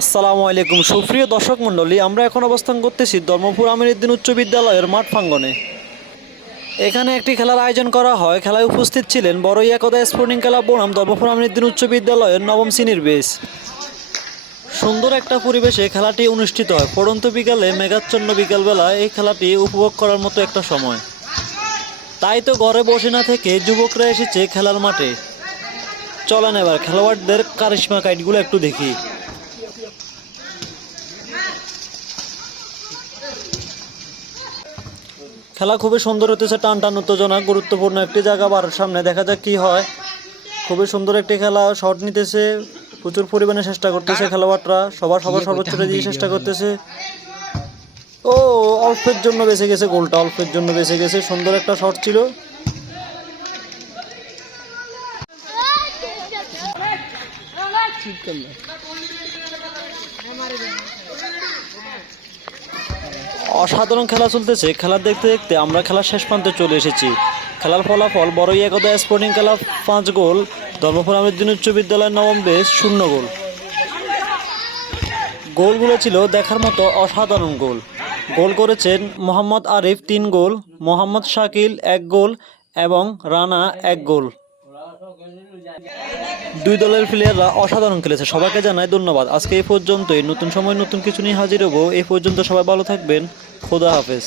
আসসালামু আলাইকুম। সুপ্রিয় দর্শক মণ্ডলী, আমরা এখন অবস্থান করতেছি ধর্মপুর আমিরুদ্দিন উচ্চ বিদ্যালয়ের মাঠ প্রাঙ্গণে। এখানে একটি খেলার আয়োজন করা হয়। খেলায় উপস্থিত ছিলেন বড় একদা স্পোর্টিং ক্লাব বনাম ধর্মপুর আমিরুদ্দিন উচ্চ বিদ্যালয়ের নবম শ্রেণির বেশ সুন্দর একটা পরিবেশে খেলাটি অনুষ্ঠিত হয়। পড়ন্ত বিকালে, মেঘাচ্ছন্ন বিকালবেলা এই খেলাটি উপভোগ করার মতো একটা সময়। তাই তো ঘরে বসে না থেকে যুবকরা এসেছে খেলার মাঠে। চলেন এবার, খেলোয়াড়দের কারিশমা কাইটগুলো একটু দেখি। খেলা খুবই সুন্দর হতেছে টান টান উত্তেজনা গুরুত্বপূর্ণ একটি জায়গা বারোর সামনে। দেখা যাক কি হয়। খুবই সুন্দর একটি খেলা শট নিতেছে। প্রচুর পরিমাণে চেষ্টা করতেছে খেলোয়াড়রা। সবার সবার সর্বোচ্চ দিয়ে চেষ্টা করতেছে। ও অল্পের জন্য বেঁচে গেছে গোলটা অল্পের জন্য বেঁচে গেছে। সুন্দর একটা শট ছিল। অসাধারণ খেলা চলতেছে। খেলা দেখতে দেখতে আমরা খেলার শেষ প্রান্তে চলে এসেছি। খেলার ফলাফল বড়ই একদা স্পোর্টিং ক্লাব পাঁচ গোল। ধর্মপুর আমিরুদ্দিন উচ্চ বিদ্যালয়ের নবম বেশ শূন্য গোল। গোলগুলো ছিল দেখার মতো অসাধারণ গোল। গোল করেছেন মোহাম্মদ আরিফ, তিন গোল, মোহাম্মদ শাকিল, এক গোল এবং রানা, এক গোল। দুই দলের প্লেয়াররা অসাধারণ খেলেছে। সবাইকে জানাই ধন্যবাদ। আজকে এই পর্যন্তই। নতুন সময় নতুন কিছু নিয়ে হাজির হব। এই পর্যন্ত সবাই ভালো থাকবেন। খোদা হাফেজ।